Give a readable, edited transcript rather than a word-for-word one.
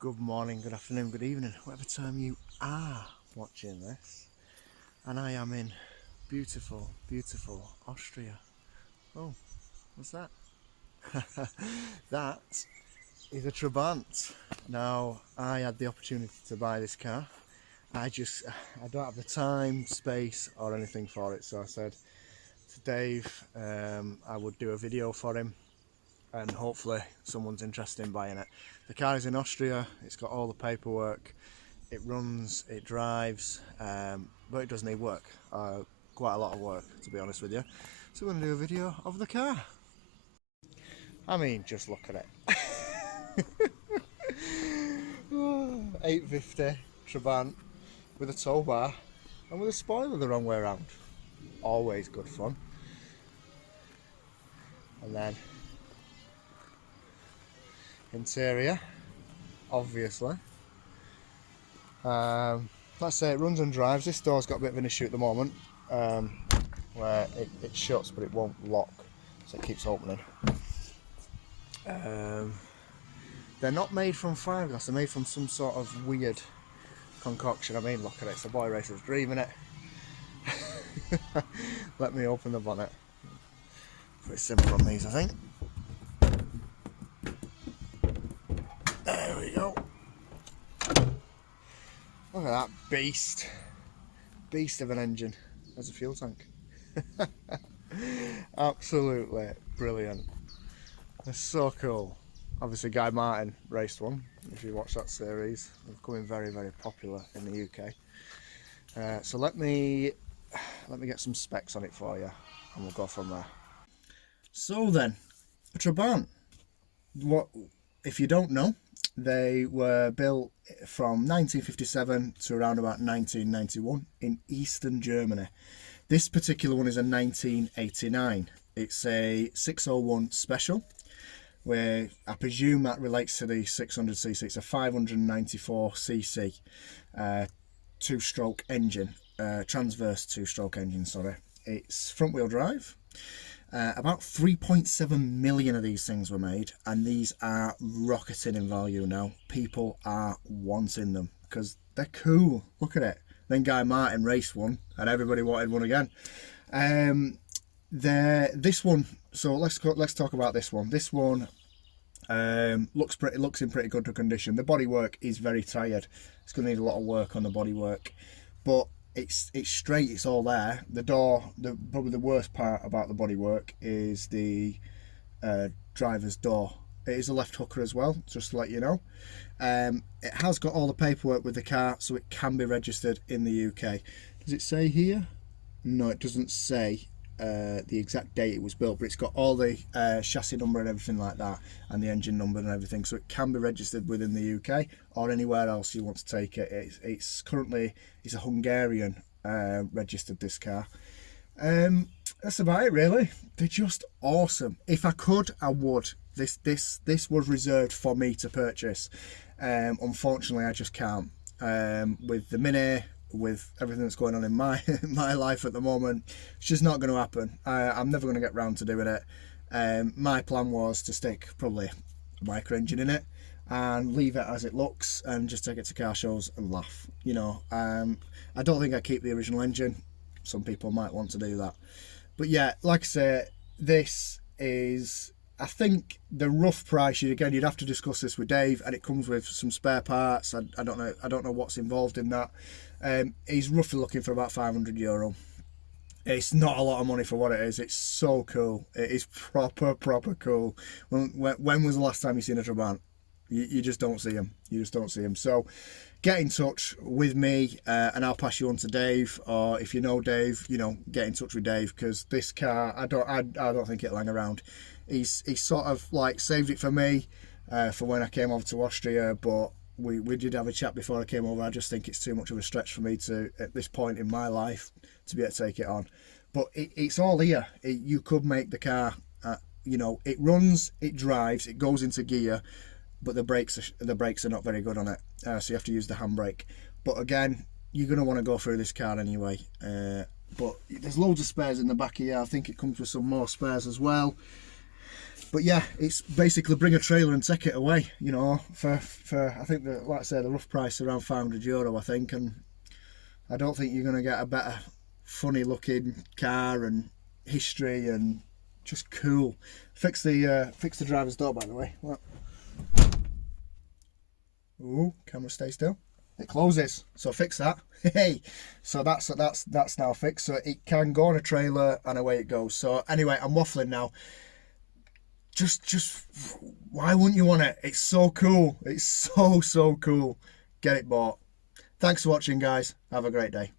Good morning, good afternoon, good evening, whatever time you are watching this. And I am in beautiful, beautiful Austria. Oh, what's that? That is a Trabant. Now, I had the opportunity to buy this car. I don't have the time, space, or anything for it. So I said to Dave, I would do a video for him, and hopefully someone's interested in buying it. The car is in Austria, it's got all the paperwork, it runs, it drives, but it does need work, quite a lot of work to be honest with you. So we're going to do a video of the car. I mean, just look at it. 850 Trabant with a tow bar and with a spoiler the wrong way around. Always good fun. And then interior, obviously. Let's say it runs and drives. This door's got a bit of an issue at the moment, where it shuts but it won't lock, so it keeps opening. They're not made from fiberglass, they're made from some sort of weird concoction. I mean, look at it, it's a boy racer's dream, innit? Let me open the bonnet. Pretty simple on these, I think. There we go. Look at that beast of an engine. There's a fuel tank. Absolutely brilliant. It's so cool. Obviously Guy Martin raced one, if you watch that series. They're becoming very, very popular in the UK. So let me get some specs on it for you and we'll go from there. So then, a Trabant. What, if you don't know, they were built from 1957 to around about 1991 in Eastern Germany. This particular one is a 1989. It's a 601 special, where I presume that relates to the 600cc. It's a 594cc two-stroke engine, transverse two-stroke engine, sorry. It's front-wheel drive. About 3.7 million of these things were made, and these are rocketing in value now. People are wanting them because they're cool. Look at it. Then Guy Martin raced one and everybody wanted one again. This one, so let's talk about this one. This one looks in pretty good condition. The bodywork is very tired. It's going to need a lot of work on the bodywork, but it's straight, it's all there. The door, probably the worst part about the bodywork is the driver's door. It is a left hooker as well, just to let you know. It has got all the paperwork with the car, so it can be registered in the UK. Does it say here? No, it doesn't say the exact date it was built, but it's got all the chassis number and everything like that, and the engine number and everything, so it can be registered within the UK or anywhere else you want to take it. It's currently a Hungarian registered, this car. That's about it really. They're just awesome. If I could, I would. This was reserved for me to purchase. Unfortunately I just can't. With the Mini, with everything that's going on in my my life at the moment, it's just not going to happen. I'm never going to get round to doing it. My plan was to stick probably a micro engine in it and leave it as it looks and just take it to car shows and laugh, you know. I don't think I keep the original engine. Some people might want to do that, but yeah, like I say, this is, I think the rough price, you'd have to discuss this with Dave, and it comes with some spare parts. I don't know what's involved in that. He's roughly looking for about €500. It's not a lot of money for what it is. It's so cool. It is proper cool. When was the last time you seen a Trabant? You just don't see them. You just don't see them. So get in touch with me, and I'll pass you on to Dave, or if you know Dave, you know, get in touch with Dave, because this car, I don't think it'll hang around. He's sort of like saved it for me for when I came over to Austria, but we did have a chat before I came over. I just think it's too much of a stretch for me to, at this point in my life, to be able to take it on. But it's all here. You could make the car, you know, it runs, it drives, it goes into gear, but the brakes are not very good on it, so you have to use the handbrake. But again, you're going to want to go through this car anyway. But there's loads of spares in the back here. I think it comes with some more spares as well. But yeah, it's basically bring a trailer and take it away, you know, for I think that, like I say, the rough price around €500, I think, and I don't think you're going to get a better funny looking car and history and just cool. Fix the driver's door, by the way. Look. Ooh, camera stay still. It closes, so fix that. Hey, so that's now fixed, so it can go on a trailer and away it goes. So anyway, I'm waffling now. Just why wouldn't you want it? It's so cool. It's so cool. Get it bought. Thanks for watching, guys. Have a great day.